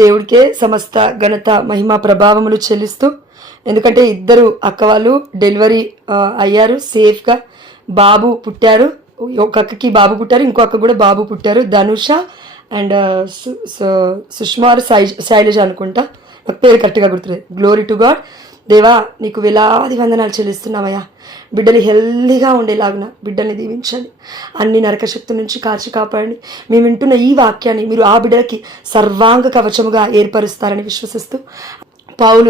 దేవుడికే సమస్త ఘనత మహిమ ప్రభావములు చెల్లిస్తూ, ఎందుకంటే ఇద్దరు అక్క వాళ్ళు డెలివరీ అయ్యారు సేఫ్గా, బాబు పుట్టారు. ఒక అక్కకి బాబు పుట్టారు, ఇంకో అక్క కూడా బాబు పుట్టారు, ధనుష అండ్ సుష్మార్ శైలజ అనుకుంటా, నాకు పేరు కరెక్ట్గా గుర్తులేదు. Glory to God. దేవా నీకు వేలాది వందనాలు చెల్లిస్తున్నామయ్యా. బిడ్డలు హెల్దీగా ఉండేలాగున బిడ్డల్ని దీవించండి, అన్ని నరకశక్తి నుంచి కాచి కాపాడండి. మేము వింటున్న ఈ వాక్యాన్ని మీరు ఆ బిడ్డలకి సర్వాంగ కవచముగా ఏర్పరుస్తారని విశ్వసిస్తూ,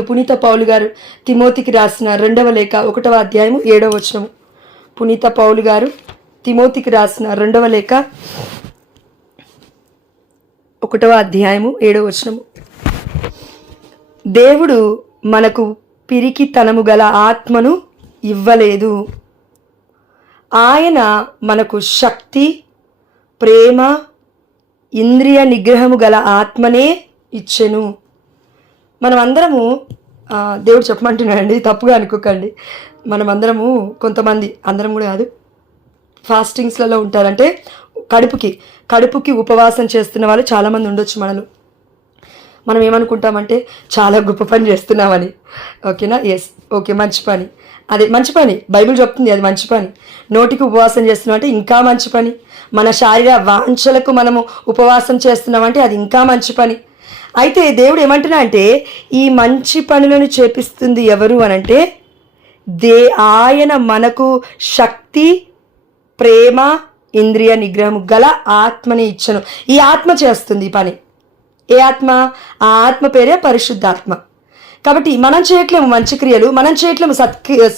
పునీత పౌలు గారు తిమోతికి రాసిన 2వ లేఖ 1వ అధ్యాయము 7వ వచనము. పునీత పౌలు గారు తిమోతికి రాసిన 2వ లేఖ 1వ అధ్యాయము 7వ వచనము. దేవుడు మనకు పిరికితనము గల ఆత్మను ఇవ్వలేదు, ఆయన మనకు శక్తి, ప్రేమ, ఇంద్రియ నిగ్రహము గల ఆత్మనే ఇచ్చెను. మనమందరము దేవుడు చెప్పమంటున్నాడండి, తప్పుగా అనుకోకండి. మనమందరము కొంతమంది, అందరం కూడా కాదు, ఫాస్టింగ్స్లలో ఉంటారంటే కడుపుకి ఉపవాసం చేస్తున్న వాళ్ళు చాలామంది ఉండొచ్చు మనలో. మనం ఏమనుకుంటామంటే చాలా గొప్ప పని చేస్తున్నామని. ఓకేనా? ఎస్, ఓకే, మంచి పని, అదే మంచి పని, బైబిల్ చెప్తుంది అది మంచి పని. నోటికి ఉపవాసం చేస్తున్నాం అంటే ఇంకా మంచి పని. మన శారీర వాంఛలకు మనము ఉపవాసం చేస్తున్నామంటే అది ఇంకా మంచి పని. అయితే దేవుడు ఏమంటున్నా అంటే, ఈ మంచి పనులను చేపిస్తుంది ఎవరు అనంటే, ఆయన మనకు శక్తి, ప్రేమ, ఇంద్రియ నిగ్రహము గల ఆత్మని ఇచ్చను. ఈ ఆత్మ చేస్తుంది ఈ పని. ఏ ఆత్మ? ఆ ఆత్మ పేరే పరిశుద్ధాత్మ. కాబట్టి మనం చేయట్లేము మంచి క్రియలు, మనం చేయట్లేము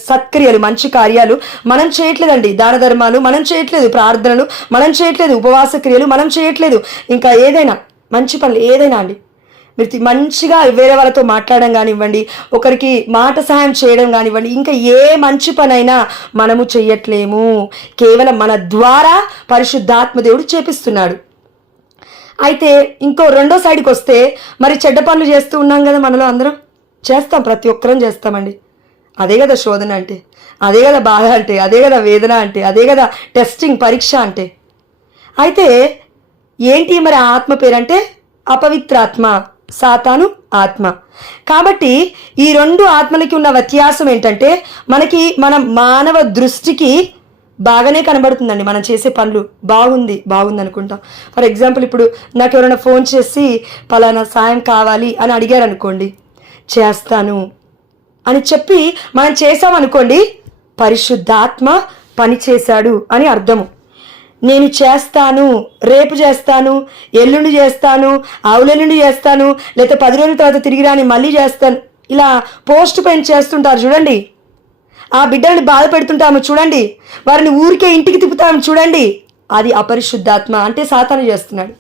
సత్క్రియలు, మంచి కార్యాలు మనం చేయట్లేదండి. దాన ధర్మాలు మనం చేయట్లేదు, ప్రార్థనలు మనం చేయట్లేదు, ఉపవాస క్రియలు మనం చేయట్లేదు, ఇంకా ఏదైనా మంచి పనులు ఏదైనా అండి. మీరు మంచిగా వేరే వాళ్ళతో మాట్లాడడం కానివ్వండి, ఒకరికి మాట సహాయం చేయడం కానివ్వండి, ఇంకా ఏ మంచి పనైనా మనము చెయ్యట్లేము. కేవలం మన ద్వారా పరిశుద్ధాత్మ దేవుడు చేపిస్తున్నాడు. అయితే ఇంకో రెండో సైడ్కి వస్తే, మరి చెడ్డ పనులు చేస్తూ ఉన్నాం కదా, మనలో అందరం చేస్తాం, ప్రతి ఒక్కరం చేస్తామండి. అదే కదా శోధన అంటే, అదే కదా బాధ అంటే, అదే కదా వేదన అంటే, అదే కదా టెస్టింగ్, పరీక్ష అంటే. అయితే ఏంటి మరి ఆత్మ పేరంటే? అపవిత్రాత్మ, సాతాను ఆత్మ. కాబట్టి ఈ రెండు ఆత్మలకి ఉన్న వ్యత్యాసం ఏంటంటే, మనకి మన మానవ దృష్టికి బాగానే కనబడుతుందండి మనం చేసే పనులు. బాగుంది అనుకుంటాం. ఫర్ ఎగ్జాంపుల్, ఇప్పుడు నాకు ఎవరైనా ఫోన్ చేసి పలానా సాయం కావాలి అని అడిగారు అనుకోండి, చేస్తాను అని చెప్పి మనం చేసామనుకోండి, పరిశుద్ధాత్మ పని చేశాడు అని అర్థము. నేను చేస్తాను, రేపు చేస్తాను, ఎల్లుండి చేస్తాను, ఆవులెల్లుండి చేస్తాను, లేకపోతే 10 రోజుల తర్వాత తిరిగి రాని మళ్ళీ చేస్తాను, ఇలా పోస్ట్ పెయింట్ చేస్తుంటారు చూడండి. ఆ బిడ్డల్ని బాధ పెడుతుంటాము చూడండి, వారిని ఊరికే ఇంటికి తిప్పుతాము చూడండి. అది అపరిశుద్ధాత్మ, అంటే సాతాను చేస్తున్నాడు.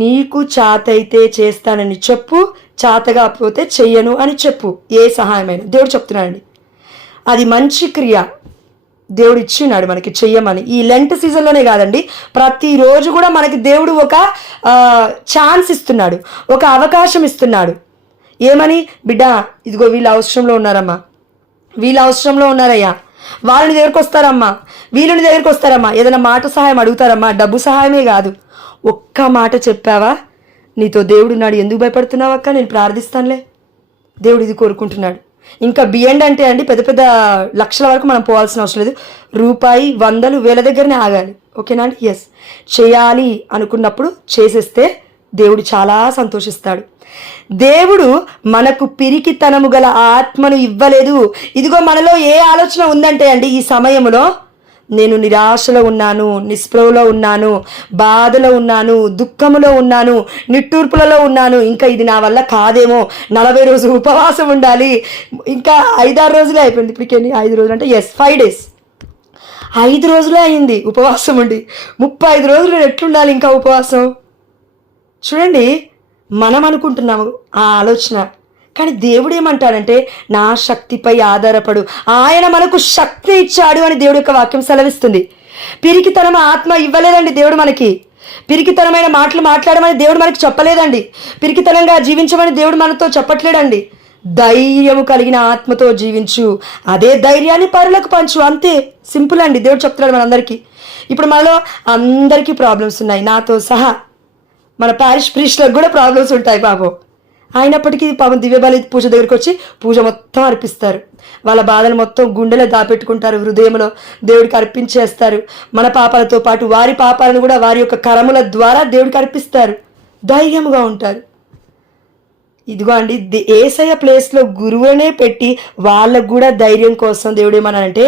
నీకు చాతైతే చేస్తానని చెప్పు, చాతగా పోతే చెయ్యను అని చెప్పు. ఏ సహాయమైనా దేవుడు చెప్తున్నాడండి. అది మంచి క్రియ, దేవుడు ఇచ్చినాడు మనకి చెయ్యమని. ఈ లెంట్ సీజన్లోనే కాదండి, ప్రతిరోజు కూడా మనకి దేవుడు ఒక ఛాన్స్ ఇస్తున్నాడు, ఒక అవకాశం ఇస్తున్నాడు. ఏమని? బిడ్డ ఇదిగో వీళ్ళు అవసరంలో ఉన్నారమ్మా, వీళ్ళు అవసరంలో ఉన్నారయ్యా, వాళ్ళని దగ్గరికి వస్తారమ్మా, వీళ్ళని దగ్గరికి వస్తారమ్మా, ఏదైనా మాట సహాయం అడుగుతారమ్మా, డబ్బు సహాయమే కాదు, ఒక్క మాట చెప్పావా, నీతో దేవుడు నాడు, ఎందుకు భయపడుతున్నావు అక్క, నేను ప్రార్థిస్తానులే. దేవుడు ఇది కోరుకుంటున్నాడు. ఇంకా బియాండ్ అంటే అండి, పెద్ద పెద్ద లక్షల వరకు మనం పోవాల్సిన అవసరం లేదు. రూపాయి, 100, 1000 దగ్గరనే ఆగాలి. ఓకేనా అండి? ఎస్, చేయాలి అనుకున్నప్పుడు చేసేస్తే దేవుడు చాలా సంతోషిస్తాడు. దేవుడు మనకు పిరికితనము గల ఆత్మను ఇవ్వలేదు. ఇదిగో మనలో ఏ ఆలోచన ఉందంటే అండి, ఈ సమయంలో నేను నిరాశలో ఉన్నాను, నిస్పృహలో ఉన్నాను, బాధలో ఉన్నాను, దుఃఖములో ఉన్నాను, నిట్టూర్పులలో ఉన్నాను, ఇంకా ఇది నా వల్ల కాదేమో, 40 రోజులు ఉపవాసం ఉండాలి, ఇంకా 5-6 రోజులే అయిపోయింది, ఇప్పటికేంటి 5 రోజులు అంటే ఎస్ 5 days, 5 రోజులే అయింది ఉపవాసం ఉండి. 35 రోజులు ఎట్లుండాలి ఇంకా ఉపవాసం? చూడండి, మనం అనుకుంటున్నాము ఆ ఆలోచన, కానీ దేవుడు ఏమంటాడంటే, నా శక్తిపై ఆధారపడు, ఆయన మనకు శక్తి ఇచ్చాడు అని దేవుడి యొక్క వాక్యం సెలవిస్తుంది. పిరికితనం ఆత్మ ఇవ్వలేదండి దేవుడు మనకి. పిరికితనమైన మాటలు మాట్లాడమని దేవుడు మనకి చెప్పలేదండి. పిరికితనంగా జీవించమని దేవుడు మనతో చెప్పట్లేదండి. ధైర్యము కలిగిన ఆత్మతో జీవించు, అదే ధైర్యాన్ని పరులకు పంచు, అంతే సింపుల్ అండి. దేవుడు చెప్తున్నాడు మనందరికీ. ఇప్పుడు మనలో అందరికీ ప్రాబ్లమ్స్ ఉన్నాయి, నాతో సహా. మన పారిష్ ప్రీస్ట్లకు కూడా ప్రాబ్లమ్స్ ఉంటాయి పాపం. అయినప్పటికీ పాపం దివ్యబలి పూజ దగ్గరికి వచ్చి పూజ మొత్తం అర్పిస్తారు. వాళ్ళ బాధలు మొత్తం గుండెలో దాపెట్టుకుంటారు, హృదయంలో దేవుడికి అర్పించేస్తారు. మన పాపాలతో పాటు వారి పాపాలను కూడా వారి యొక్క కరముల ద్వారా దేవుడికి అర్పిస్తారు. ధైర్యంగా ఉంటారు. ఇదిగో అండి, యేసయ్య ప్లేస్లో గురువులనే పెట్టి వాళ్ళకు కూడా ధైర్యం కోసం దేవుడు ఏమన్నాడంటే,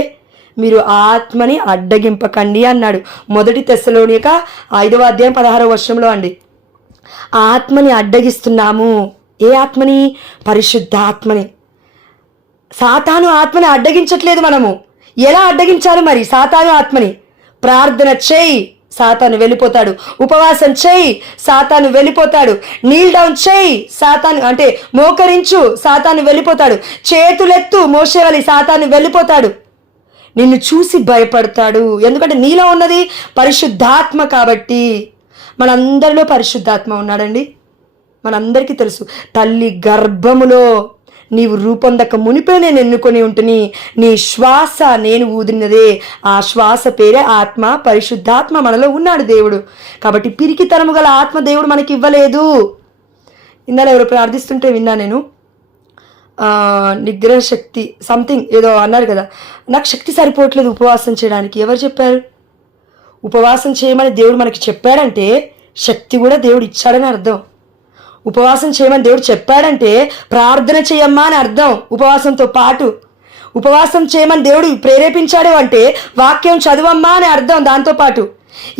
మీరు ఆత్మని అడ్డగింపకండి అన్నాడు. 1 తెస్సలోనిక 5వ అధ్యాయం 16వ వచనంలో అండి. ఆత్మని అడ్డగిస్తున్నాము. ఏ ఆత్మని? పరిశుద్ధాత్మని. సాతాను ఆత్మని అడ్డగించట్లేదు మనము. ఎలా అడ్డగించాలి మరి సాతాను ఆత్మని? ప్రార్థన చేయి, సాతాను వెళ్ళిపోతాడు. ఉపవాసం చేయి, సాతాను వెళ్ళిపోతాడు. నీల్ డౌన్ చేయి, సాతాను అంటే మోకరించు, సాతాను వెళ్ళిపోతాడు. చేతులెత్తు, మోసేవలి, సాతాను వెళ్ళిపోతాడు. నిన్ను చూసి భయపడతాడు. ఎందుకంటే నీలో ఉన్నది పరిశుద్ధాత్మ కాబట్టి. మనందరిలో పరిశుద్ధాత్మ ఉన్నాడండి. మనందరికీ తెలుసు. తల్లి గర్భములో నీవు రూపొందక మునిపే నేను ఎన్నుకొని ఉంటుని, నీ శ్వాస నేను ఊదినదే. ఆ శ్వాస పేరే ఆత్మ. పరిశుద్ధాత్మ మనలో ఉన్నాడు దేవుడు. కాబట్టి పిరికితనము గల ఆత్మ దేవుడు మనకి ఇవ్వలేదు. ఇందాక ఎవరు ప్రార్థిస్తుంటే విన్నా నేను, నిగ్రహ శక్తి సంథింగ్ ఏదో అన్నారు కదా. నాకు శక్తి సరిపోవట్లేదు ఉపవాసం చేయడానికి. ఎవరు చెప్పారు? ఉపవాసం చేయమని దేవుడు మనకి చెప్పాడంటే శక్తి కూడా దేవుడు ఇచ్చాడని అర్థం. ఉపవాసం చేయమని దేవుడు చెప్పాడంటే ప్రార్థన చేయమ్మా అని అర్థం. ఉపవాసంతో పాటు ఉపవాసం చేయమని దేవుడు ప్రేరేపించాడు అంటే వాక్యం చదువమ్మా అని అర్థం. దాంతోపాటు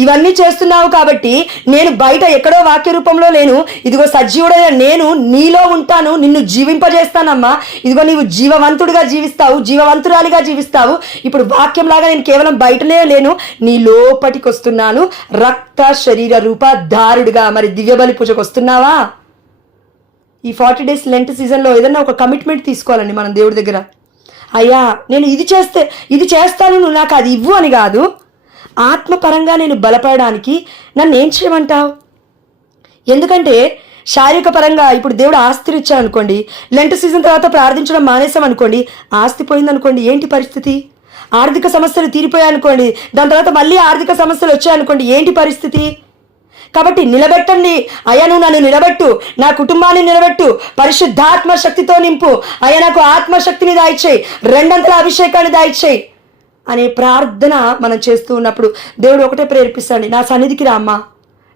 ఇవన్నీ చేస్తున్నావు కాబట్టి నేను బయట ఎక్కడో వాక్య రూపంలో లేను, ఇదిగో సజీవుడైన నేను నీలో ఉంటాను, నిన్ను జీవింపజేస్తానమ్మా. ఇదిగో నీవు జీవవంతుడిగా జీవిస్తావు, జీవవంతురాలిగా జీవిస్తావు. ఇప్పుడు వాక్యంలాగా నేను కేవలం బయటనే లేను, నీ లోపటికి వస్తున్నాను రక్త శరీర రూప ధారుడుగా. మరి దివ్యబలి పూజకు వస్తున్నావా? ఈ 40 days లెంట్ సీజన్లో ఏదన్నా ఒక కమిట్మెంట్ తీసుకోవాలండి మనం దేవుడి దగ్గర. అయ్యా నేను ఇది చేస్తాను, నువ్వు నాకు అది ఇవ్వు అని కాదు. ఆత్మపరంగా నేను బలపడడానికి నన్ను ఏం చేయమంటావు? ఎందుకంటే శారీరక పరంగా ఇప్పుడు దేవుడు ఆస్తి ఇచ్చాడు అనుకోండి, లెంట్ సీజన్ తర్వాత ప్రార్థించడం మానేసాం అనుకోండి, ఆస్తి పోయిందనుకోండి, ఏంటి పరిస్థితి? ఆర్థిక సమస్యలు తీరిపోయాయనుకోండి, దాని తర్వాత మళ్ళీ ఆర్థిక సమస్యలు వచ్చాయనుకోండి, ఏంటి పరిస్థితి? కాబట్టి నిలబెట్టండి. అయ్యా నువ్వు నన్ను నిలబెట్టు, నా కుటుంబాన్ని నిలబెట్టు, పరిశుద్ధాత్మ శక్తితో నింపు, అయ్యా నాకు ఆత్మశక్తిని దాయిచ్చేయి, 2 అభిషేకాన్ని దాయిచ్చేయి అనే ప్రార్థన మనం చేస్తూ ఉన్నప్పుడు దేవుడు ఒకటే ప్రేరేపిస్తాడు, నా సన్నిధికి రామ్మా,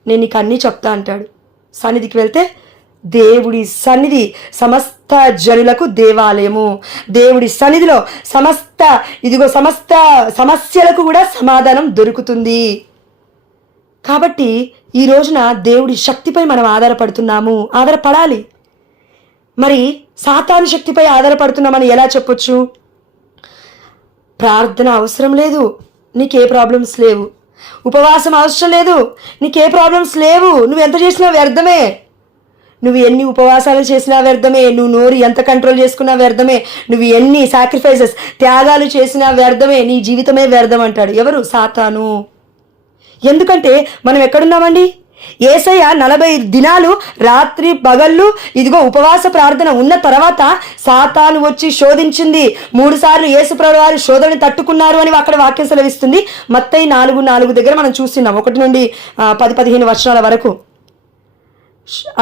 నేను నీకు అన్నీ చెప్తా అంటాడు. సన్నిధికి వెళ్తే దేవుడి సన్నిధి సమస్త జనులకు దేవాలయము. దేవుడి సన్నిధిలో సమస్త సమస్యలకు కూడా సమాధానం దొరుకుతుంది. కాబట్టి ఈ రోజున దేవుడి శక్తిపై మనం ఆధారపడాలి. మరి సాతాను శక్తిపై ఆధారపడుతున్నామని ఎలా చెప్పొచ్చు? ప్రార్థన అవసరం లేదు, నీకే ప్రాబ్లమ్స్ లేవు. ఉపవాసం అవసరం లేదు, నీకే ప్రాబ్లమ్స్ లేవు. నువ్వు ఎంత చేసినా వ్యర్థమే. నువ్వు ఎన్ని ఉపవాసాలు చేసినా వ్యర్థమే. నువ్వు నోరు ఎంత కంట్రోల్ చేసుకున్నా వ్యర్థమే. నువ్వు ఎన్ని సాక్రిఫైసెస్ త్యాగాలు చేసినా వ్యర్థమే. నీ జీవితమే వ్యర్థం అంటాడు. ఎవరు? సాతాను. ఎందుకంటే మనం ఎక్కడున్నామండి? యేసయ్య 40 దినాలు రాత్రి పగళ్ళు ఇదిగో ఉపవాస ప్రార్థన ఉన్న తర్వాత సాతాను వచ్చి శోధించింది. 3 సార్లు యేసు ప్రభువు వారు శోధనని తట్టుకున్నారు అని అక్కడ వాక్యం సెలవిస్తుంది. మత్తయి 4:4 దగ్గర మనం చూస్తున్నాం, 1 నుండి 10-15 వచనాల వరకు.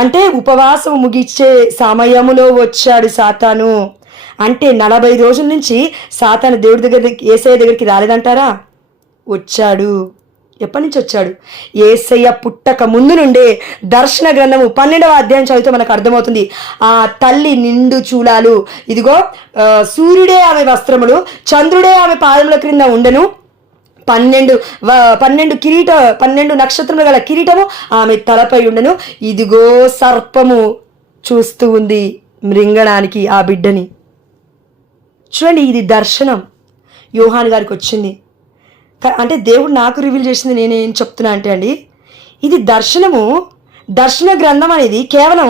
అంటే ఉపవాసం ముగిచ్చే సమయములో వచ్చాడు సాతాను. అంటే 40 రోజుల నుంచి సాతాను దేవుడి దగ్గరికి, యేసయ్య దగ్గరికి రాలేదంటారా? వచ్చాడు. ఎప్పటి నుంచి వచ్చాడు? యేసయ్య పుట్టక ముందు నుండే దర్శన గ్రంథము 12వ అధ్యాయం చదివితే మనకు అర్థమవుతుంది. ఆ తల్లి నిండు చూలాలు, ఇదిగో సూర్యుడే ఆమె వస్త్రములు, చంద్రుడే ఆమె పాదముల క్రింద ఉండెను, 12 నక్షత్రములు గల కిరీటము ఆమె తలపై ఉండెను. ఇదిగో సర్పము చూస్తూ ఉంది మృంగడానికి ఆ బిడ్డని. చూడండి, ఇది దర్శనం యోహాను గారికి వచ్చింది. అంటే దేవుడు నాకు రివీల్ చేసింది. నేనేం చెప్తున్నా అంటే అండి, ఇది దర్శనము. దర్శన గ్రంథం అనేది కేవలం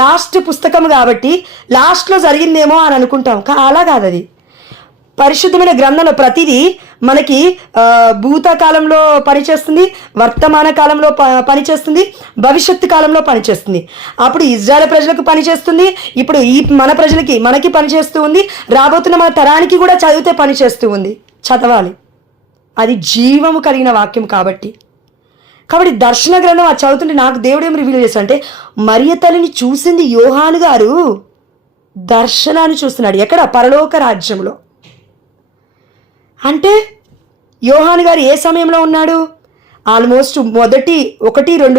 లాస్ట్ పుస్తకం కాబట్టి లాస్ట్లో జరిగిందేమో అని అనుకుంటాం. అలా కాదు. అది పరిశుద్ధమైన గ్రంథంలో ప్రతిదీ మనకి భూతకాలంలో పనిచేస్తుంది, వర్తమాన కాలంలో పనిచేస్తుంది, భవిష్యత్తు కాలంలో పనిచేస్తుంది. అప్పుడు ఇజ్రాయెల్ ప్రజలకు పనిచేస్తుంది, ఇప్పుడు ఈ మన ప్రజలకి మనకి పనిచేస్తూ ఉంది, రాబోతున్న మన తరానికి కూడా చదివితే పనిచేస్తూ ఉంది. చదవాలి. అది జీవము కలిగిన వాక్యం కాబట్టి. కాబట్టి దర్శన గ్రంథం అది చదువుతుంటే నాకు దేవుడు ఏం రివీల్ చేశాడంటే, మరియ తల్లిని చూసింది యోహాను గారు దర్శనాన్ని చూస్తున్నాడు. ఎక్కడ? పరలోక రాజ్యంలో. అంటే యోహాను గారు ఏ సమయంలో ఉన్నాడు? ఆల్మోస్ట్ 1-2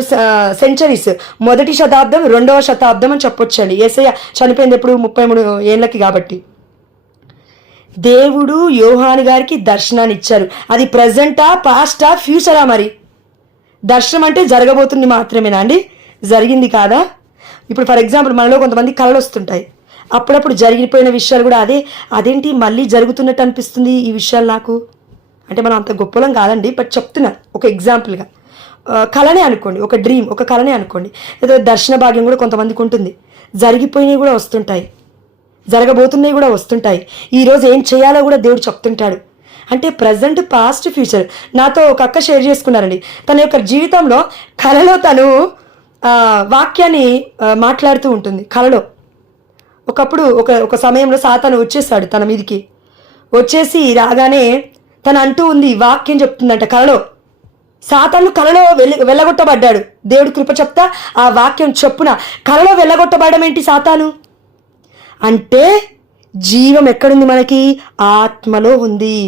సెంచరీస్, 1వ శతాబ్దం 2వ శతాబ్దం అని చెప్పొచ్చండి. యేసయ్య చనిపోయింది ఎప్పుడు? 33 ఏళ్ళకి. కాబట్టి దేవుడు యోహాను గారికి దర్శనాన్ని ఇచ్చారు. అది ప్రజెంటా, పాస్టా, ఫ్యూచరా? మరి దర్శనం అంటే జరగబోతుంది మాత్రమేనా అండి? జరిగింది కాదా? ఇప్పుడు ఫర్ ఎగ్జాంపుల్ మనలో కొంతమంది కళలు వస్తుంటాయి, అప్పుడప్పుడు జరిగిపోయిన విషయాలు కూడా అదేంటి మళ్ళీ జరుగుతున్నట్టు అనిపిస్తుంది ఈ విషయాలు నాకు అంటే, మనం అంత గొప్పలం కాదండి, బట్ చెప్తున్నా ఒక ఎగ్జాంపుల్గా. కళనే అనుకోండి, ఒక డ్రీమ్, ఒక కళనే అనుకోండి. ఏదో దర్శన భాగ్యం కూడా కొంతమందికి ఉంటుంది. జరిగిపోయినవి కూడా వస్తుంటాయి, జరగబోతున్నాయి కూడా వస్తుంటాయి. ఈరోజు ఏం చేయాలో కూడా దేవుడు చెప్తుంటాడు. అంటే ప్రజెంట్, పాస్ట్, ఫ్యూచర్. నాతో ఒక అక్క షేర్ చేసుకున్నారండి. తన యొక్క జీవితంలో కళలో తను వాక్యాన్ని మాట్లాడుతూ ఉంటుంది. కళలో ఒకప్పుడు ఒక సమయంలో సాతాను వచ్చేసాడు తన మీదికి. వచ్చేసి రాగానే తను అంటూ ఉంది, వాక్యం చెప్తుందంట కళలో. సాతాను కళలో వెళ్ళగొట్టబడ్డాడు. దేవుడి కృప చెప్తా ఆ వాక్యం చొప్పున కళలో వెళ్ళగొట్టబడడం ఏంటి? సాతాను అంటే జీవం ఎక్కడుంది మనకి? ఆత్మలో ఉంది.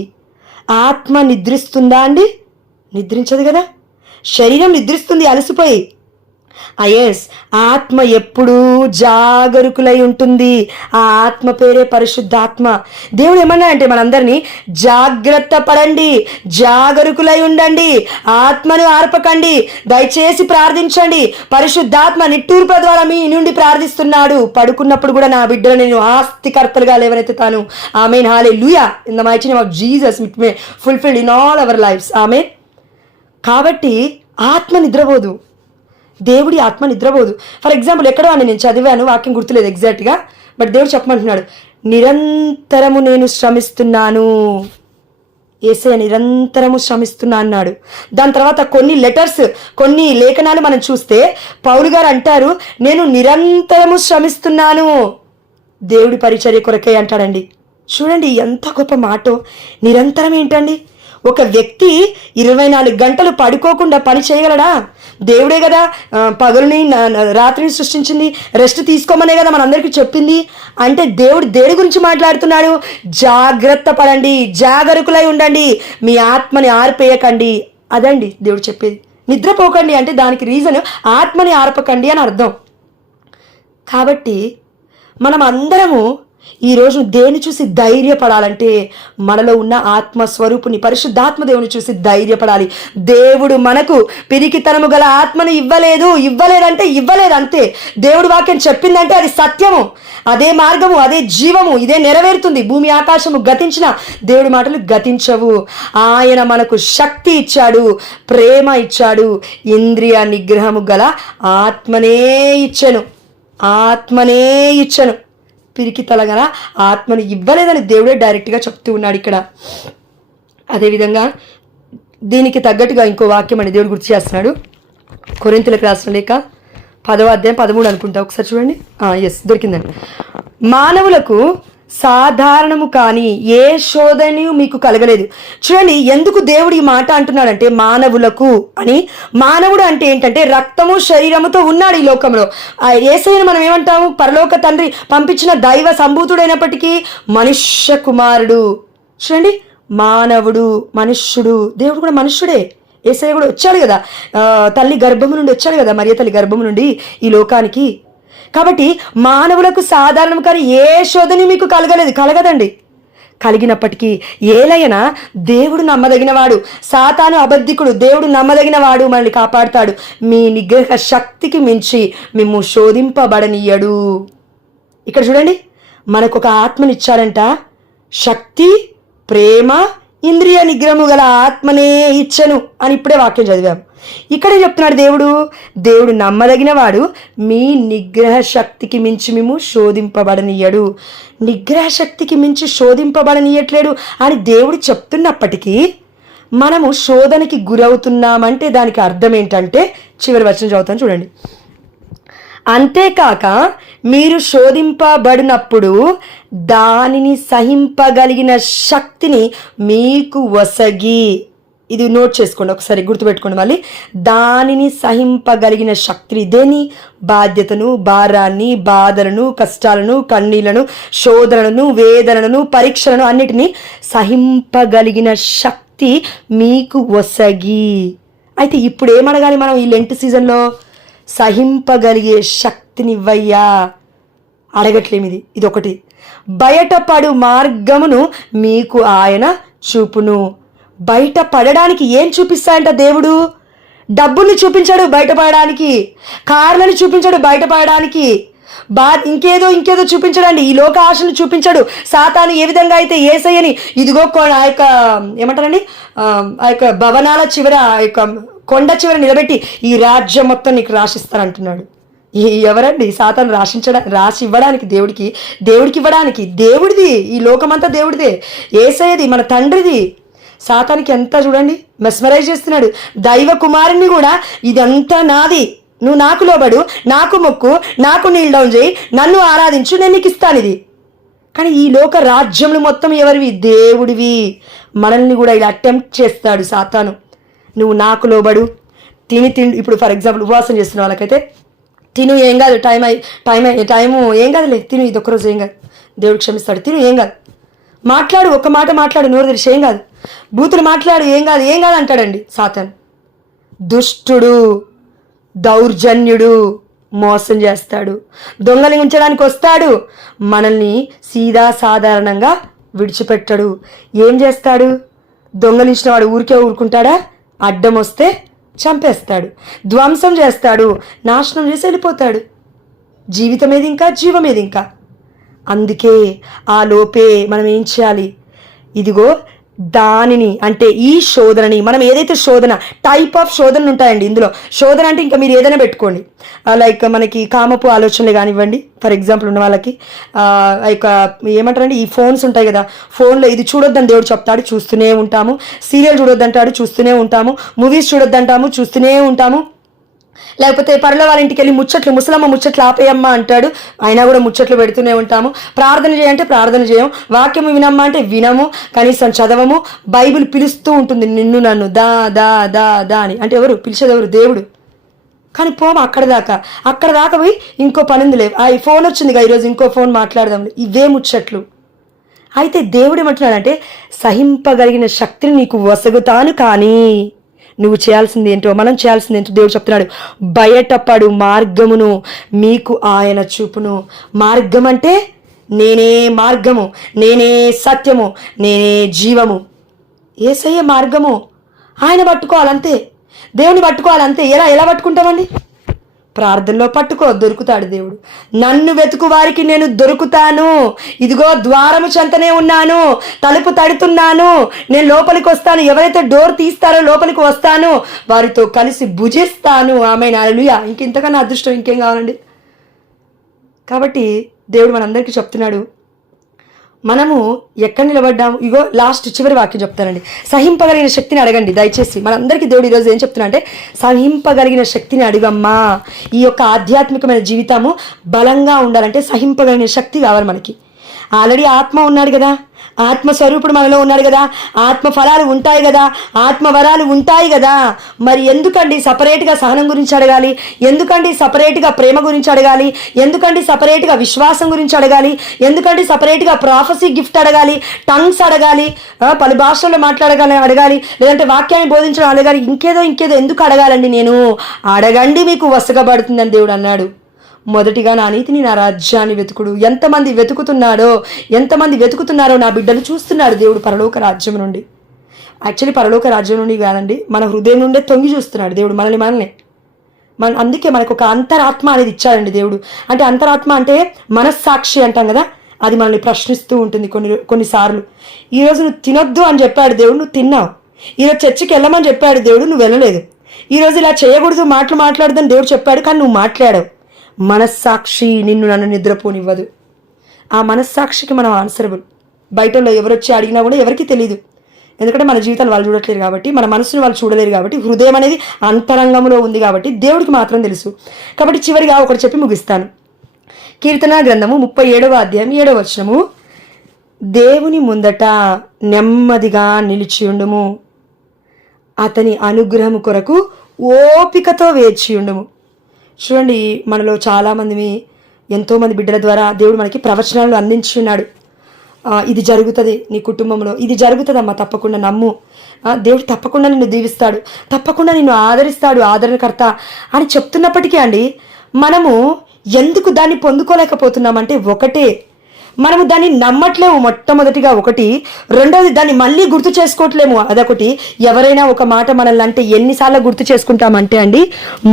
ఆత్మ నిద్రిస్తుందా అండి? నిద్రించదు కదా. శరీరం నిద్రిస్తుంది అలసిపోయి. ఎస్, ఆత్మ ఎప్పుడూ జాగరూకులై ఉంటుంది. ఆ ఆత్మ పేరే పరిశుద్ధాత్మ. దేవుడు ఏమన్నా అంటే మనందరినీ జాగ్రత్త పడండి, జాగరూకులై ఉండండి, ఆత్మను ఆర్పకండి, దయచేసి ప్రార్థించండి. పరిశుద్ధాత్మ నిట్టూర్పుల ద్వారా మీ నుండి ప్రార్థిస్తున్నాడు. పడుకున్నప్పుడు కూడా నా బిడ్డలు నేను ఆస్తికర్తలుగా లేవనెత్తుతాను. Amen, hallelujah. In the mighty name of Jesus it may fulfilled in all our lifes. Amen. కాబట్టి ఆత్మ నిద్రపోదు, దేవుడి ఆత్మ నిద్రపోదు. ఫర్ ఎగ్జాంపుల్ ఎక్కడో అని నేను చదివాను, వాక్యం గుర్తులేదు ఎగ్జాక్ట్గా, బట్ దేవుడు చెప్పమంటున్నాడు, నిరంతరము నేను శ్రమిస్తున్నాను. యేసయ్య నిరంతరము శ్రమిస్తున్నా అన్నాడు. దాని తర్వాత కొన్ని లెటర్స్, కొన్ని లేఖనాలు మనం చూస్తే పౌలు గారు అంటారు, నేను నిరంతరము శ్రమిస్తున్నాను దేవుడి పరిచర్య కొరకే అంటాడండి. చూడండి ఎంత గొప్ప మాట. నిరంతరం ఏంటండి? ఒక వ్యక్తి 24 గంటలు పడుకోకుండా పని చేయగలడా? దేవుడే కదా పగలుని రాత్రిని సృష్టించింది, రెస్ట్ తీసుకోమనే కదా మనందరికీ చెప్పింది. అంటే దేవుడు దేని గురించి మాట్లాడుతున్నాడు? జాగ్రత్త పడండి, జాగరూకులై ఉండండి, మీ ఆత్మని ఆర్పేయకండి. అదండి దేవుడు చెప్పేది. నిద్రపోకండి అంటే దానికి రీజన్ ఆత్మని ఆర్పకండి అని అర్థం. కాబట్టి మనం అందరము ఈరోజు దేన్ని చూసి ధైర్యపడాలంటే మనలో ఉన్న ఆత్మస్వరూపుని పరిశుద్ధాత్మ దేవుని చూసి ధైర్యపడాలి. దేవుడు మనకు పిరికితనము గల ఆత్మను ఇవ్వలేదంటే ఇవ్వలేదు అంతే. దేవుడు వాక్యం చెప్పిందంటే అది సత్యము, అదే మార్గము, అదే జీవము, ఇదే నెరవేరుతుంది. భూమి ఆకాశము గతించిన దేవుడి మాటలు గతించవు. ఆయన మనకు శక్తి ఇచ్చాడు, ప్రేమ ఇచ్చాడు, ఇంద్రియ నిగ్రహము గల ఆత్మనే ఇచ్చను. పిరికి తలగల ఆత్మను ఇవ్వలేదని దేవుడే డైరెక్ట్గా చెప్తూ ఉన్నాడు ఇక్కడ. అదేవిధంగా దీనికి తగ్గట్టుగా ఇంకో వాక్యం అని దేవుడు గుర్తు చేస్తున్నాడు. కొరింథీయులకు రాసిన లేఖ 10వ అధ్యాయం 13 అనుకుంటా, ఒకసారి చూడండి. ఎస్, దొరికిందండి. మానవులకు సాధారణము కానీ ఏ శోధనయు మీకు కలగలేదు. చూడండి ఎందుకు దేవుడు ఈ మాట అంటున్నాడంటే మానవులకు అని. మానవుడు అంటే ఏంటంటే రక్తము శరీరముతో ఉన్నాడు ఈ లోకంలో. యేసయ్యను మనం ఏమంటాము? పరలోక తండ్రి పంపించిన దైవ సంభూతుడైనప్పటికీ మనుష్య కుమారుడు. చూడండి, మానవుడు, మనుష్యుడు. దేవుడు కూడా మనుష్యుడే. యేసయ్య కూడా వచ్చాడు కదా, తల్లి గర్భము నుండి వచ్చాడు కదా, మరియ తల్లి గర్భము నుండి ఈ లోకానికి. కాబట్టి మానవులకు సాధారణం కానీ ఏ శోధని మీకు కలగదండి. కలిగినప్పటికీ ఏలైనా దేవుడు నమ్మదగినవాడు, సాతాను అబద్ధికుడు, దేవుడు నమ్మదగినవాడు, మనల్ని కాపాడుతాడు. మీ నిగ్రహ శక్తికి మించి మేము శోధింపబడనీయడు. ఇక్కడ చూడండి, మనకు ఒక ఆత్మనిచ్చారంట. శక్తి, ప్రేమ, ఇంద్రియ నిగ్రహము గల ఆత్మనే ఇచ్చను అని ఇప్పుడే వాక్యం చదివాం. ఇక్కడే చెప్తున్నాడు దేవుడు నమ్మదగినవాడు, మీ నిగ్రహ శక్తికి మించి మేము శోధింపబడనీయడు. నిగ్రహ శక్తికి మించి శోధింపబడనీయట్లేడు అని దేవుడు చెప్తున్నప్పటికీ మనము శోధనకి గురవుతున్నామంటే దానికి అర్థం ఏంటంటే, చివరి వచనం చదువుతాను చూడండి. అంతేకాక మీరు శోధింపబడినప్పుడు దానిని సహింపగలిగిన శక్తిని మీకు వసగి. ఇది నోట్ చేసుకోండి, ఒకసారి గుర్తుపెట్టుకోండి మళ్ళీ. దానిని సహింపగలిగిన శక్తిని, దేని? బాధ్యతను, భారాన్ని, బాధలను, కష్టాలను, కన్నీళ్లను, శోధనలను, వేదనలను, పరీక్షలను అన్నిటినీ సహింపగలిగిన శక్తి మీకు ఒసగి. అయితే ఇప్పుడు ఏమడగాలి మనం ఈ లెంట్ సీజన్లో? సహింపగలిగే శక్తినివ్వయ్యా. అడగట్లేము ఇది ఒకటి. బయటపడు మార్గమును మీకు ఆయన చూపును. బయట పడడానికి ఏం చూపిస్తాయంట దేవుడు? డబ్బుల్ని చూపించాడు బయటపడడానికి, కార్లను చూపించాడు బయటపడడానికి, ఇంకేదో చూపించడండి. ఈ లోక ఆశను చూపించాడు. సాతాను ఏ విధంగా అయితే యేసయ్యని ఇదిగో ఆ యొక్క ఏమంటారండి, ఆ యొక్క భవనాల చివర, ఆ యొక్క కొండ చివర నిలబెట్టి ఈ రాజ్యం మొత్తం నీకు రాసిస్తానంటున్నాడు. ఎవరండి? సాతాను రాసి ఇవ్వడానికి, దేవుడికి ఇవ్వడానికి. దేవుడిది, ఈ లోకమంతా దేవుడిదే, యేసయ్యది, మన తండ్రిది. సాతానికి ఎంత చూడండి మెస్మరైజ్ చేస్తున్నాడు. దైవ కుమారుని కూడా ఇదంతా నాది, నువ్వు నాకు లోబడు, నాకు మొక్కు, నాకు నీల్ డౌన్ చేయి, నన్ను ఆరాధించు, నేను నీకు ఇస్తాను ఇది. కానీ ఈ లోక రాజ్యములు మొత్తం ఎవరివి? దేవుడివి. మనల్ని కూడా ఇలా అటెంప్ట్ చేస్తాడు సాతాను. నువ్వు నాకు లోబడు, తిండి. ఇప్పుడు ఫర్ ఎగ్జాంపుల్ ఉపవాసం చేస్తున్న వాళ్ళకైతే తిను, ఏం కాదు, టైము ఏం కాదులే, తిను, ఇది ఒక్కరోజు ఏం కాదు, దేవుడు క్షమిస్తాడు, తిను, ఏం కాదు, మాట్లాడు, ఒక్క మాట మాట్లాడు, నోరు తెరిచి, ఏం కాదు, బూతులు మాట్లాడు, ఏం కాదు అంటాడండి సాతాను. దుష్టుడు, దౌర్జన్యుడు, మోసం చేస్తాడు, దొంగలించడానికి వస్తాడు, మనల్ని సీదా సాధారణంగా విడిచిపెట్టడు. ఏం చేస్తాడు? దొంగలించిన వాడు ఊరికే ఊరుకుంటాడా? అడ్డం వస్తే చంపేస్తాడు, ధ్వంసం చేస్తాడు, నాశనం చేసి వెళ్ళిపోతాడు. జీవితం ఏది ఇంకా, జీవం ఏది ఇంకా. అందుకే ఆ లోపే మనం ఏం చేయాలి? ఇదిగో దానిని, అంటే ఈ శోధనని, మనం ఏదైతే శోధన, టైప్ ఆఫ్ శోధనలు ఉంటాయండి ఇందులో. శోధన అంటే ఇంకా మీరు ఏదైనా పెట్టుకోండి, లైక్ మనకి కామపు ఆలోచనలు కానివ్వండి. ఫర్ ఎగ్జాంపుల్ ఉన్న వాళ్ళకి ఇక ఏమంటారండి, ఈ ఫోన్స్ ఉంటాయి కదా, ఫోన్లో ఇది చూడొద్దని దేవుడు చెప్తాడు, చూస్తూనే ఉంటాము. సీరియల్ చూడొద్దంటాడు, చూస్తూనే ఉంటాము. మూవీస్ చూడొద్దంటాము, చూస్తూనే ఉంటాము. లేకపోతే పరుల వాళ్ళ ఇంటికి వెళ్ళి ముసలమ్మ ముచ్చట్లు ఆపేయమ్మ అంటాడు, అయినా కూడా ముచ్చట్లు పెడుతూనే ఉంటాము. ప్రార్థన చేయంటే ప్రార్థన చేయం, వాక్యము వినమ్మా అంటే వినము, కనీసం చదవము. బైబిల్ పిలుస్తూ ఉంటుంది నిన్ను నన్ను, దా దా దా దా అని. అంటే ఎవరు పిలిచేది? ఎవరు? దేవుడు. కానీ పోమ అక్కడ దాకా పోయి ఇంకో పని ఉంది, లేవు, ఈ ఫోన్ వచ్చిందిగా ఈరోజు, ఇంకో ఫోన్ మాట్లాడదాం, ఇవే ముచ్చట్లు. అయితే దేవుడు ఏమంటున్నాడంటే, సహింపగలిగిన శక్తిని నీకు వసగుతాను, కానీ నువ్వు చేయాల్సింది ఏంటో, మనం చేయాల్సింది ఏంటో దేవుడు చెప్తున్నాడు. బయటపడు మార్గమును మీకు ఆయన చూపును. మార్గం అంటే నేనే మార్గము, నేనే సత్యము, నేనే జీవము. యేసయ్యే మార్గము. ఆయన పట్టుకోవాలంతే, దేవుని పట్టుకోవాలంతే. ఎలా పట్టుకుంటామండి? ప్రార్థనలో పట్టుకో, దొరుకుతాడు దేవుడు. నన్ను వెతుకు వారికి నేను దొరుకుతాను, ఇదిగో ద్వారము చెంతనే ఉన్నాను, తలుపు తడుతున్నాను, నేను లోపలికి వస్తాను, ఎవరైతే డోర్ తీస్తారో లోపలికి వస్తాను, వారితో కలిసి భుజిస్తాను. ఆమేన్, హల్లెలూయా. ఇంతకన్నా అదృష్టం ఇంకేం కావాలండి? కాబట్టి దేవుడు మనందరికీ చెప్తున్నాడు, మనము ఎక్కడ నిలబడ్డాము? ఇగో లాస్ట్ చివరి వాక్యం చెప్తానండి. సహింపగలిగిన శక్తిని అడగండి దయచేసి. మనందరికీ దేవుడు ఈరోజు ఏం చెప్తున్నా అంటే, సహింపగలిగిన శక్తిని అడుగమ్మా. ఈ యొక్క ఆధ్యాత్మికమైన జీవితము బలంగా ఉండాలంటే సహింపగలిగిన శక్తి కావాలి మనకి. ఆల్రెడీ ఆత్మ ఉన్నాడు కదా, ఆత్మస్వరూపుడు మనలో ఉన్నాడు కదా, ఆత్మ ఫలాలు ఉంటాయి కదా, ఆత్మ వరాలు ఉంటాయి కదా. మరి ఎందుకండి సపరేట్గా సహనం గురించి అడగాలి? ఎందుకండి సపరేట్గా ప్రేమ గురించి అడగాలి? ఎందుకండి సపరేట్గా విశ్వాసం గురించి అడగాలి? ఎందుకండి సపరేట్గా ప్రాఫెసీ గిఫ్ట్ అడగాలి, టంగ్స్ అడగాలి, పలు భాషల్లో అడగాలి, లేదంటే వాక్యాన్ని బోధించడం అడగాలి, ఇంకేదో ఎందుకు అడగాలండి? నేను అడగండి మీకు వసగబడుతుందని దేవుడు అన్నాడు. మొదటిగా నా నీతిని, నా రాజ్యాన్ని వెతుకుడు. ఎంతమంది వెతుకుతున్నారో నా బిడ్డలు చూస్తున్నాడు దేవుడు పరలోక రాజ్యం నుండి. యాక్చువల్లీ పరలోక రాజ్యం నుండి కాదండి, మన హృదయం నుండే తొంగి చూస్తున్నాడు దేవుడు మనల్ని. అందుకే మనకు ఒక అంతరాత్మ అనేది ఇచ్చాడండి దేవుడు. అంటే అంతరాత్మ అంటే మనస్సాక్షి అంటాం కదా, అది మనల్ని ప్రశ్నిస్తూ ఉంటుంది కొన్నిసార్లు. ఈరోజు నువ్వు తినొద్దు అని చెప్పాడు దేవుడు, నువ్వు తిన్నావు. ఈరోజు చర్చికి వెళ్ళమని చెప్పాడు దేవుడు, నువ్వు వెళ్ళలేదు. ఈరోజు ఇలా చేయకూడదు, మాట్లాడదని దేవుడు చెప్పాడు, కానీ నువ్వు మాట్లాడావు. మనస్సాక్షి నిన్ను నన్ను నిద్రపోనివ్వదు. ఆ మనస్సాక్షికి మనం ఆన్సరబుల్. బయటలో ఎవరొచ్చి అడిగినా కూడా ఎవరికి తెలియదు, ఎందుకంటే మన జీవితాలు వాళ్ళు చూడట్లేరు కాబట్టి, మన మనసుని వాళ్ళు చూడలేరు కాబట్టి, హృదయం అనేది అంతరంగంలో ఉంది కాబట్టి దేవుడికి మాత్రం తెలుసు. కాబట్టి చివరిగా ఒకటి చెప్పి ముగిస్తాను. కీర్తన గ్రంథము 37వ అధ్యాయం 7వ వచనము, దేవుని ముందట నెమ్మదిగా నిలిచి ఉండుము, అతని అనుగ్రహము కొరకు ఓపికతో వేచి ఉండము. చూడండి, మనలో చాలామంది ఎంతోమంది బిడ్డల ద్వారా దేవుడు మనకి ప్రవచనాలను అందించున్నాడు. ఇది జరుగుతుంది నీ కుటుంబంలో, ఇది జరుగుతుందమ్మా, తప్పకుండా నమ్ము, దేవుడు తప్పకుండా నిన్ను దీవిస్తాడు, తప్పకుండా నిన్ను ఆదరిస్తాడు, ఆదరణకర్త అని చెప్తున్నప్పటికీ అండి, మనము ఎందుకు దాన్ని పొందుకోలేకపోతున్నామంటే ఒకటే, మనము దాన్ని నమ్మట్లేము. మొట్టమొదటిగా ఒకటి. రెండోది, దాన్ని మళ్ళీ గుర్తు చేసుకోవట్లేము. అదొకటి. ఎవరైనా ఒక మాట మనల్ని అంటే ఎన్నిసార్లు గుర్తు చేసుకుంటామంటే అండి,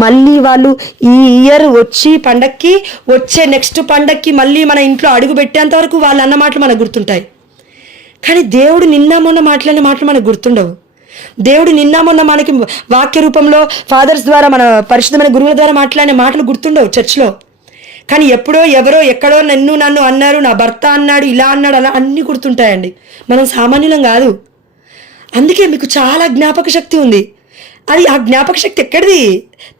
మళ్ళీ వాళ్ళు ఈ ఇయర్ వచ్చి పండక్కి, వచ్చే నెక్స్ట్ పండక్కి మళ్ళీ మన ఇంట్లో అడుగు పెట్టేంత వరకు వాళ్ళు అన్న మాటలు మనకు గుర్తుంటాయి. కానీ దేవుడు నిన్న మొన్న మాట్లాడిన మాటలు మనకు గుర్తుండవు. దేవుడు నిన్న మొన్న మనకి వాక్య రూపంలో ఫాదర్స్ ద్వారా, మన పరిశుద్ధమైన గురువుల ద్వారా మాట్లాడిన మాటలు గుర్తుండవు చర్చ్లో. కానీ ఎప్పుడో ఎవరో ఎక్కడో నన్ను అన్నారు, నా భర్త అన్నాడు, ఇలా అన్నాడు, అలా అన్నీ గుర్తుంటాయండి. మనం సామాన్యులం కాదు. అందుకే మీకు చాలా జ్ఞాపక శక్తి ఉంది. అది ఆ జ్ఞాపక శక్తి ఎక్కడిది?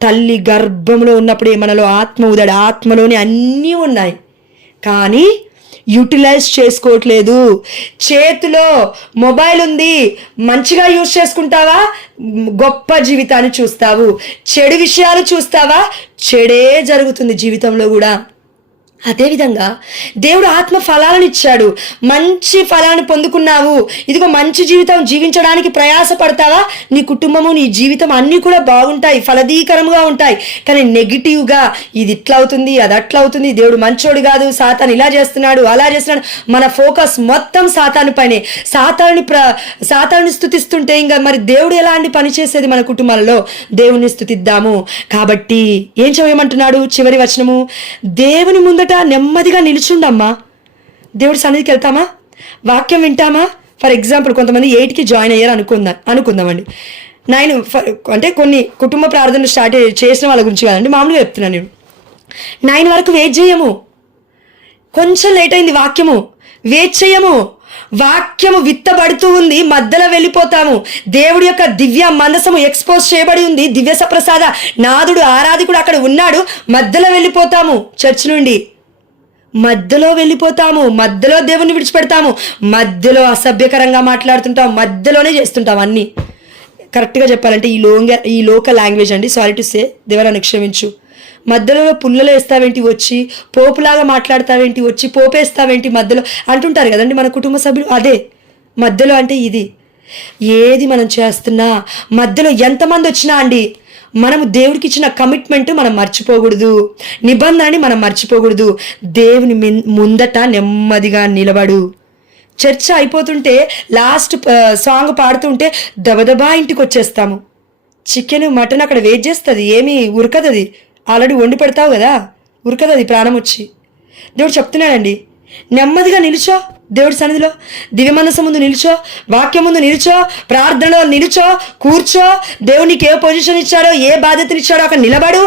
తల్లి గర్భంలో ఉన్నప్పుడే మనలో ఆత్మ ఊదాడు, ఆత్మలోనే అన్నీ ఉన్నాయి. కానీ యూటిలైజ్ చేసుకోవట్లేదు. చేతిలో మొబైల్ ఉంది, మంచిగా యూజ్ చేసుకుంటావా, గొప్ప జీవితాన్ని చూస్తావు. చెడు విషయాలు చూస్తావా, చెడే జరుగుతుంది జీవితంలో కూడా. అదేవిధంగా దేవుడు ఆత్మ ఫలాలను ఇచ్చాడు, మంచి ఫలాన్ని పొందుకున్నావు, ఇదిగో మంచి జీవితం జీవించడానికి ప్రయాసపడతావా, నీ కుటుంబము నీ జీవితం అన్నీ కూడా బాగుంటాయి, ఫలదీకరంగా ఉంటాయి. కానీ నెగిటివ్గా ఇది ఇట్లా అవుతుంది, అది అట్లా అవుతుంది, దేవుడు మంచోడు కాదు, సాతాను ఇలా చేస్తున్నాడు, అలా చేస్తున్నాడు, మన ఫోకస్ మొత్తం సాతాను పైనే. సాతానుని స్తుతిస్తుంటే ఇంకా మరి దేవుడు ఎలాంటి పని చేసేది మన కుటుంబాలలో? దేవుని స్తుతిద్దాము. కాబట్టి ఏం చేయమంటున్నాడు చివరి వచనము? దేవుని ముందట నెమ్మదిగా నిలుచుండమ్మా. దేవుడి సన్నిధికి వెళ్తామా, వాక్యం వింటామా. ఫర్ ఎగ్జాంపుల్ కొంతమంది 8కి జాయిన్ అయ్యారు అనుకుందామండి. 9 అంటే కొన్ని కుటుంబ ప్రార్థనలు స్టార్ట్ చేసిన వాళ్ళ గురించి కాదండి, మామూలుగా చెప్తున్నాను నేను. 9 వరకు వెయిట్ చేయము. కొంచెం లేట్ అయింది, వాక్యము వెయిట్ చేయము. వాక్యము విత్తబడుతూ ఉంది, మధ్యలో వెళ్ళిపోతాము. దేవుడి యొక్క దివ్య మనసము ఎక్స్పోజ్ చేయబడి ఉంది, దివ్య సప్రసాద నాదుడు ఆరాధికుడు అక్కడ ఉన్నాడు, మధ్యలో వెళ్ళిపోతాము. చర్చ్ నుండి మధ్యలో వెళ్ళిపోతాము, మధ్యలో దేవుని విడిచిపెడతాము, మధ్యలో అసభ్యకరంగా మాట్లాడుతుంటాం, మధ్యలోనే చేస్తుంటాం అన్నీ. కరెక్ట్గా చెప్పాలంటే ఈ లోకల్ లాంగ్వేజ్ అండి, సారీ టు సే, దేవరాన్ని క్షమించు. మధ్యలో పుల్లలు వేస్తావేంటి వచ్చి, పోపులాగా మాట్లాడతావేంటి వచ్చి, పోపేస్తావేంటి మధ్యలో అంటుంటారు కదండి మన కుటుంబ సభ్యులు. అదే మధ్యలో అంటే ఇది. ఏది మనం చేస్తున్నా మధ్యలో ఎంతమంది వచ్చినా అండి, మనము దేవుడికి ఇచ్చిన కమిట్మెంట్ మనం మర్చిపోకూడదు, నిబంధనని మనం మర్చిపోకూడదు. దేవుని ముందట నెమ్మదిగా నిలబడు. చర్చ అయిపోతుంటే లాస్ట్ సాంగ్ పాడుతుంటే దబదబా ఇంటికి వచ్చేస్తాము. చికెన్ మటన్ అక్కడ వెయిట్ చేస్తుంది, ఏమీ ఉరకదు, అది ఆల్రెడీ వండి పెడతావు కదా, ఉరకదు అది ప్రాణం వచ్చి. దేవుడు చెప్తున్నాడండి, నెమ్మదిగా నిలుచో, దేవుడి సన్నిధిలో దివ్య మనసు ముందు నిలుచో, వాక్యం ముందు నిలుచో, ప్రార్థనలో నిలుచో, కూర్చో. దేవుడు నీకు ఏ పొజిషన్ ఇచ్చాడో, ఏ బాధ్యతలు ఇచ్చాడో అక్కడ నిలబడు,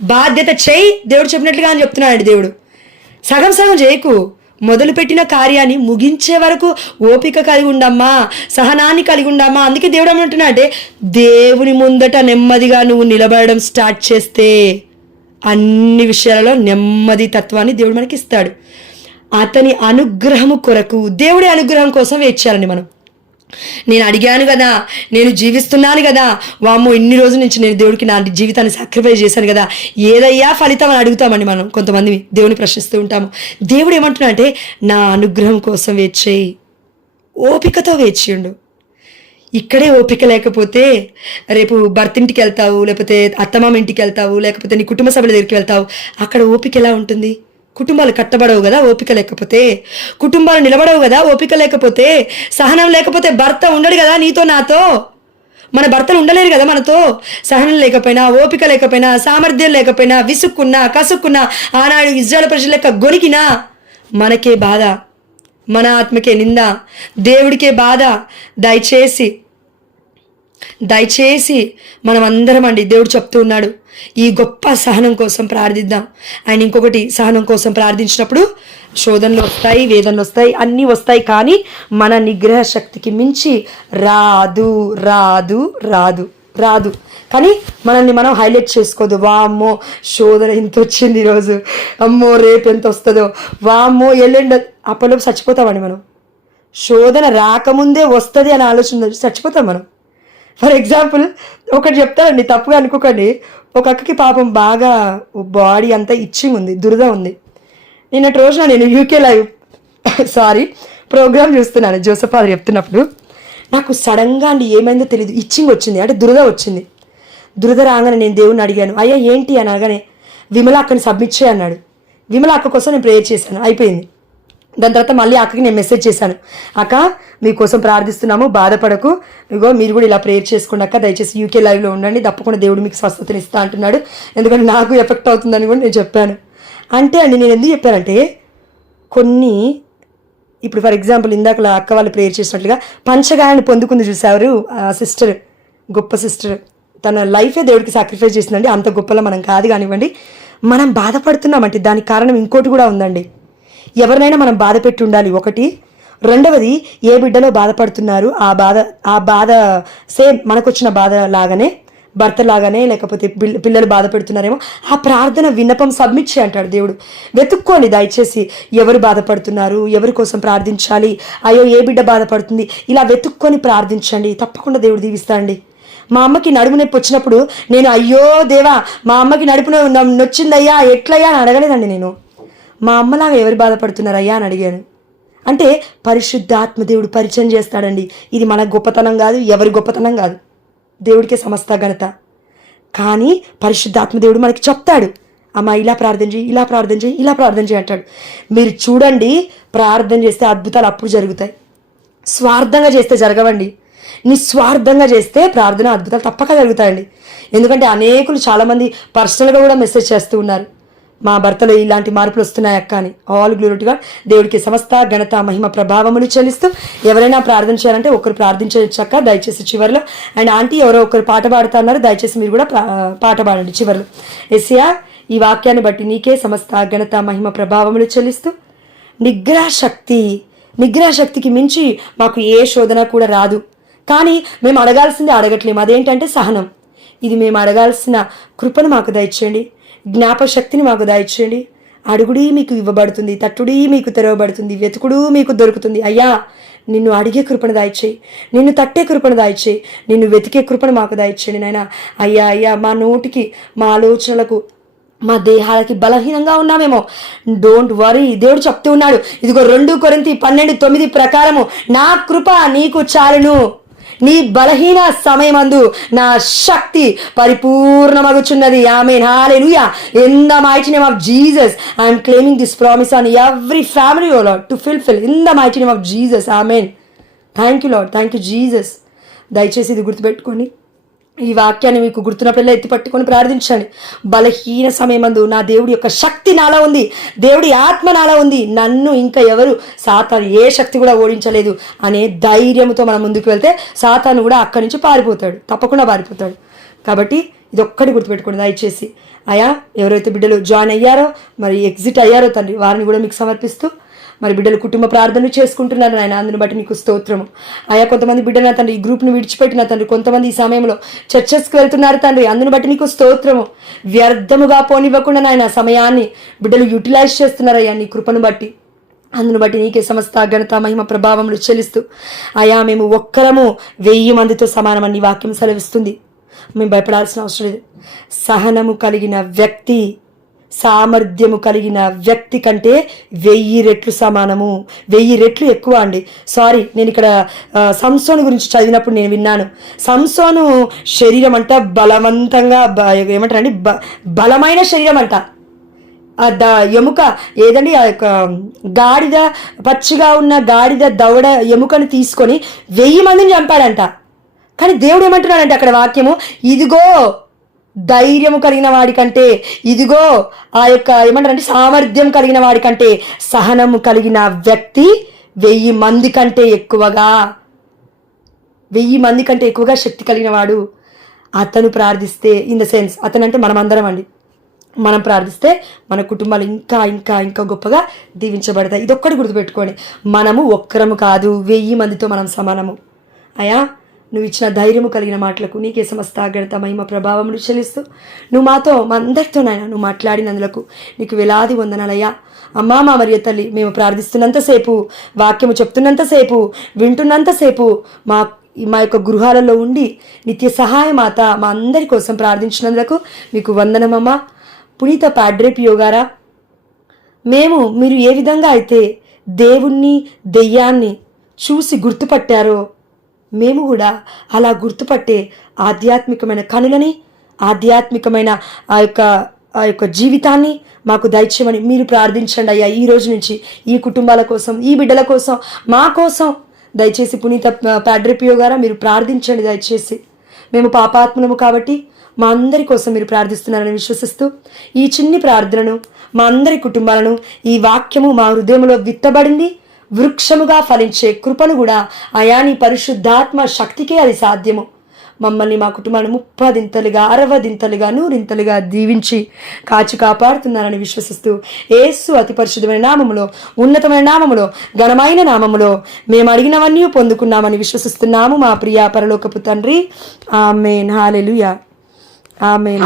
బాధ్యత చేయి, దేవుడు చెప్పినట్లుగా అని చెప్తున్నాడు. దేవుడు సగం సగం చేయకు, మొదలుపెట్టిన కార్యాన్ని ముగించే వరకు ఓపిక కలిగి ఉండమ్మా, సహనాన్ని కలిగి ఉండమ్మా. అందుకే దేవుడు ఏమంటున్నాడంటే, దేవుని ముందట నెమ్మదిగా నువ్వు నిలబడడం స్టార్ట్ చేస్తే అన్ని విషయాలలో నెమ్మది తత్వాన్ని దేవుడు మనకి ఇస్తాడు. అతని అనుగ్రహము కొరకు, దేవుడి అనుగ్రహం కోసం వేచారండి మనం. నేను అడిగాను కదా, నేను జీవిస్తున్నాను కదా, వామ్మో ఇన్ని రోజుల నుంచి నేను దేవుడికి నా జీవితాన్ని సాక్రిఫైస్ చేశాను కదా, ఏదయ్యా ఫలితం అని అడుగుతామండి మనం. కొంతమంది దేవుని ప్రశ్నిస్తూ ఉంటాము. దేవుడు ఏమంటున్నా అంటే, నా అనుగ్రహం కోసం వేచేయి, ఓపికతో వేచియుండు. ఇక్కడే ఓపిక లేకపోతే రేపు భర్త ఇంటికి వెళ్తావు, లేకపోతే అత్తమామ ఇంటికి వెళ్తావు, లేకపోతే నీ కుటుంబ సభ్యుల దగ్గరికి వెళ్తావు, అక్కడ ఓపిక ఎలా ఉంటుంది? కుటుంబాలు కట్టబడవు కదా ఓపిక లేకపోతే, కుటుంబాలు నిలబడవు కదా ఓపిక లేకపోతే, సహనం లేకపోతే భర్త ఉండడు కదా నీతో నాతో. మన భర్తలు ఉండలేరు కదా మనతో. సహనం లేకపోయినా, ఓపిక లేకపోయినా, సామర్థ్యం లేకపోయినా, విసుక్కున్నా కసుక్కున్నా, ఆనాడు ఇజ్రాయేల్ ప్రజల లెక్క గొనికినా మనకే బాధ, మన ఆత్మకే నింద, దేవుడికే బాధ. దయచేసి మనం అందరం అండి, దేవుడు చెప్తూ ఉన్నాడు, ఈ గొప్ప సహనం కోసం ప్రార్థిద్దాం. ఆయన ఇంకొకటి, సహనం కోసం ప్రార్థించినప్పుడు శోధనలు వస్తాయి, వేదనలు వస్తాయి, అన్నీ వస్తాయి, కానీ మన నిగ్రహ శక్తికి మించి రాదు రాదు రాదు రాదు. కానీ మనల్ని మనం హైలైట్ చేసుకోదు. వామ్మో శోధన ఎంత వచ్చింది ఈరోజు, అమ్మో రేపు ఎంత వస్తుందో, వామ్మో ఎల్లుండి, అప్పటిలోపు చచ్చిపోతామండి మనం. శోధన రాకముందే వస్తుంది అని ఆలోచన చచ్చిపోతాం మనం. ఫర్ ఎగ్జాంపుల్ ఒకటి చెప్తానండి, తప్పుగా అనుకోకండి. ఒక అక్కకి పాపం బాగా బాడీ అంతా ఇచ్చింగ్ ఉంది, దురద ఉంది. నిన్నటి రోజున నేను యూకే లైవ్ ప్రోగ్రామ్ చూస్తున్నాను, జోసఫ్ ఫాదర్ చెప్తున్నప్పుడు నాకు సడన్గా అండి ఏమైందో తెలియదు, ఇచ్చింగ్ వచ్చింది, అంటే దురద వచ్చింది. దురద రాగానే నేను దేవుణ్ణి అడిగాను, అయ్యా ఏంటి అని అనగానే విమల అక్కని సబ్మిట్ చేయి అన్నాడు. విమల అక్క కోసం నేను ప్రేయర్ చేశాను, అయిపోయింది. దాని తర్వాత మళ్ళీ అక్కకి నేను మెసేజ్ చేశాను, అక్క మీకోసం ప్రార్థిస్తున్నాము, బాధపడకు, ఇగో మీరు కూడా ఇలా ప్రేయర్ చేసుకోండి అక్క, దయచేసి యూకే లైవ్లో ఉండండి, తప్పకుండా దేవుడు మీకు స్వస్థతని ఇస్తా అంటున్నాడు, ఎందుకంటే నాకు ఎఫెక్ట్ అవుతుందని కూడా నేను చెప్పాను. అంటే అండి నేను ఎందుకు చెప్పానంటే, కొన్ని ఇప్పుడు ఫర్ ఎగ్జాంపుల్ ఇందాక అక్క వాళ్ళు ప్రేయర్ చేసినట్లుగా పంచగాయాన్ని పొందుకుంది చూసారు ఆ సిస్టర్, గొప్ప సిస్టర్, తన లైఫే దేవుడికి సాక్రిఫైస్ చేసిందండి. అంత గొప్పలో మనం కాదు కానివ్వండి. మనం బాధపడుతున్నామంటే దానికి కారణం ఇంకోటి కూడా ఉందండి. ఎవరినైనా మనం బాధ పెట్టి ఉండాలి ఒకటి. రెండవది, ఏ బిడ్డలో బాధపడుతున్నారు ఆ బాధ సేమ్ మనకొచ్చిన బాధ లాగానే, భర్త లాగానే, లేకపోతే పిల్లలు బాధపడుతున్నారేమో, ఆ ప్రార్థన విన్నపం సబ్మిట్ చేయి అంటాడు దేవుడు. వెతుక్కోండి దయచేసి, ఎవరు బాధపడుతున్నారు, ఎవరి కోసం ప్రార్థించాలి, అయ్యో ఏ బిడ్డ బాధపడుతుంది, ఇలా వెతుక్కొని ప్రార్థించండి, తప్పకుండా దేవుడు దీవిస్తాడండి. మా అమ్మకి నడుము నొప్పి వచ్చినప్పుడు నేను అయ్యో దేవా మా అమ్మకి నొచ్చిందయ్యా ఎట్లయ్యా అని అడగలేదండి. నేను మా అమ్మలాగా ఎవరు బాధపడుతున్నారయ్యా అని అడిగాను. అంటే పరిశుద్ధాత్మ దేవుడు పరిచయం చేస్తాడండి. ఇది మన గొప్పతనం కాదు, ఎవరి గొప్పతనం కాదు, దేవుడికే సమస్త ఘనత. కానీ పరిశుద్ధాత్మ దేవుడు మనకి చెప్తాడు, అమ్మ ఇలా ప్రార్థన చేయి, ఇలా ప్రార్థన చేయి, ఇలా ప్రార్థన చేయి అంటాడు. మీరు చూడండి, ప్రార్థన చేస్తే అద్భుతాలు అప్పుడు జరుగుతాయి. స్వార్థంగా చేస్తే జరగవండి. నిస్వార్థంగా చేస్తే ప్రార్థన అద్భుతాలు తప్పక జరుగుతాయండి. ఎందుకంటే అనేకులు చాలామంది పర్సనల్గా కూడా మెసేజ్ చేస్తూ ఉన్నారు, మా భర్తలో ఇలాంటి మార్పులు వస్తున్నాయి అక్క అని. All glory to God. దేవుడికి సమస్త ఘనత మహిమ ప్రభావములు చెల్లిస్తూ ఎవరైనా ప్రార్థన చేయాలంటే ఒకరు ప్రార్థించక్క దయచేసి చివరిలో. అండ్ ఆంటీ ఎవరో ఒకరు పాట పాడుతున్నారు, దయచేసి మీరు కూడా పాట పాడండి చివరిలో. ఎస్యా ఈ వాక్యాన్ని బట్టి నీకే సమస్త ఘనత మహిమ ప్రభావములు చెల్లిస్తూ, నిగ్రహ శక్తికి మించి మాకు ఏ శోధన కూడా రాదు. కానీ మేము అడగాల్సింది అడగట్లేము, అదేంటంటే సహనం. ఇది మేము అడగాల్సిన కృపను మాకు దయచేయండి, జ్ఞాపశక్తిని మాకు దయచేయండి. అడుగుడి మీకు ఇవ్వబడుతుంది, తట్టుడి మీకు తెరవబడుతుంది, వెతుకుడు మీకు దొరుకుతుంది. అయ్యా నిన్ను అడిగే కృపను దయచేయి, నిన్ను తట్టే కృపను దయచేయి, నిన్ను వెతికే కృపను మాకు దయచేయండి నాయనా. అయ్యా మా నోటికి, మా ఆలోచనలకు, మా దేహాలకి బలహీనంగా ఉన్నామేమో, డోంట్ వరీ. దేవుడు చెప్తూ ఉన్నాడు, ఇదిగో 2 కొరింథీ 12:9 ప్రకారము నా కృప నీకు చాలును, నీ బలహీన సమయమందు నా శక్తి పరిపూర్ణమగుచున్నది. Amen, hallelujah. In the mighty name of Jesus I am claiming this promise on every family O Lord to fulfil in the mighty name of Jesus. Amen. Thank you Lord, thank you Jesus. దయచేసి ఇది గుర్తుపెట్టుకోండి. ఈ వాక్యాన్ని మీకు గుర్తున్నప్పుడల్లా ఎత్తి పట్టుకొని ప్రార్థించండి. బలహీన సమయమందు నా దేవుడి యొక్క శక్తి నాలో ఉంది, దేవుడి ఆత్మ నాలో ఉంది, నన్ను ఇంకా ఎవరు సాతాను ఏ శక్తి కూడా ఓడించలేదు అనే ధైర్యంతో మనం ముందుకు వెళ్తే సాతాను కూడా అక్కడి నుంచి పారిపోతాడు, తప్పకుండా పారిపోతాడు. కాబట్టి ఇది ఒక్కటి గుర్తుపెట్టుకోండి దయచేసి. అయా ఎవరైతే బిడ్డలు జాయిన్ అయ్యారో, మరి ఎగ్జిట్ అయ్యారో తండ్రి, వారిని కూడా మీకు సమర్పిస్తూ, మరి బిడ్డలు కుటుంబ ప్రార్థనలు చేసుకుంటున్నారు నాయన, అందుని బట్టి నీకు స్తోత్రము. అయా కొంతమంది బిడ్డలు నా తండ్రి ఈ గ్రూప్ను విడిచిపెట్టిన తండ్రి, కొంతమంది ఈ సమయంలో చర్చెస్కి వెళ్తున్నారు తండ్రి, అందుని బట్టి నీకు స్తోత్రము. వ్యర్థముగా పోనివ్వకుండా నాయన సమయాన్ని బిడ్డలు యూటిలైజ్ చేస్తున్నారయ్యా నీ కృపను బట్టి, అందును బట్టి నీకే సమస్త ఘనత మహిమ ప్రభావములు చెల్లిస్తూ, అయా మేము ఒక్కరము 1000 మందితో సమానమని వాక్యం సెలవిస్తుంది. మేము భయపడాల్సిన అవసరం లేదు. సహనము కలిగిన వ్యక్తి, సామర్థ్యము కలిగిన వ్యక్తి కంటే 1000 రెట్లు సమానము, 1000 రెట్లు ఎక్కువ అండి. నేను ఇక్కడ సంసోను గురించి చదివినప్పుడు నేను విన్నాను, సంసోను శరీరం అంట బలవంతంగా ఏమంటారండి, బలమైన శరీరం అంట. ఎముక ఏదండి, ఆ యొక్క గాడిద, పచ్చిగా ఉన్న గాడిద దవడ ఎముకను తీసుకొని 1000 మందిని చంపాడంట. కానీ దేవుడు ఏమంటున్నాడంటే అక్కడ వాక్యము, ఇదిగో ధైర్యము కలిగిన వాడి కంటే, ఇదిగో ఆ యొక్క ఏమంటారంటే సామర్థ్యం కలిగిన వాడి కంటే, సహనము కలిగిన వ్యక్తి 1000 మంది కంటే ఎక్కువగా, 1000 మంది కంటే ఎక్కువగా శక్తి కలిగిన వాడు. అతను ప్రార్థిస్తే, ఇన్ ద సెన్స్ అతనంటే మనమందరం అండి, మనం ప్రార్థిస్తే మన కుటుంబాలు ఇంకా ఇంకా ఇంకా గొప్పగా దీవించబడతాయి. ఇదొక్కటి గుర్తుపెట్టుకోండి, మనము ఒక్కరము కాదు, 1000 మందితో మనం సమానము. అయా నువ్వు ఇచ్చిన ధైర్యము కలిగిన మాటలకు నీకే సమస్త ఘనత మహిమ ప్రభావములు చెల్లిస్తూ, నువ్వు మాతో మా అందరితో నాయన నువ్వు మాట్లాడినందులకు నీకు వేలాది వందనాలయ్యా. అమ్మా మా మరియ తల్లి, మేము ప్రార్థిస్తున్నంతసేపు, వాక్యము చెప్తున్నంతసేపు, వింటున్నంతసేపు మా యొక్క గృహాలలో ఉండి నిత్య సహాయమాత మా అందరి కోసం ప్రార్థించినందుకు మీకు వందనమమ్మా. పునీత పాడ్రే పియో గారా, మీరు ఏ విధంగా అయితే దేవుణ్ణి దెయ్యాన్ని చూసి గుర్తుపట్టారో మేము కూడా అలా గుర్తుపట్టే ఆధ్యాత్మికమైన కనులని, ఆధ్యాత్మికమైన ఆ యొక్క జీవితాన్ని మాకు దయచేయమని మీరు ప్రార్థించండి అయ్యా. ఈ రోజు నుంచి ఈ కుటుంబాల కోసం, ఈ బిడ్డల కోసం, మా కోసం దయచేసి పునీత పాడ్రే పియో గారా మీరు ప్రార్థించండి దయచేసి. మేము పాపాత్ములము కాబట్టి మా అందరి కోసం మీరు ప్రార్థిస్తున్నారని విశ్వసిస్తూ ఈ చిన్ని ప్రార్థనను, మా అందరి కుటుంబాలను, ఈ వాక్యము మా హృదయంలో విత్తబడింది, వృక్షముగా ఫలించే కృపను కూడా అయా నీ పరిశుద్ధాత్మ శక్తికే అది సాధ్యము. మమ్మల్ని, మా కుటుంబాన్ని 30 దింతలుగా, 60 దింతలుగా, 100 దింతలుగా దీవించి కాచి కాపాడుతున్నారని విశ్వసిస్తూ యేసు అతి పరిశుద్ధమైన నామములో, ఉన్నతమైన నామములో, ఘనమైన నామములో మేము అడిగినవన్నీ పొందుకున్నామని విశ్వసిస్తున్నాము మా ప్రియ పరలోకపు తండ్రి. ఆమేన్. హల్లెలూయా. ఆమేన్.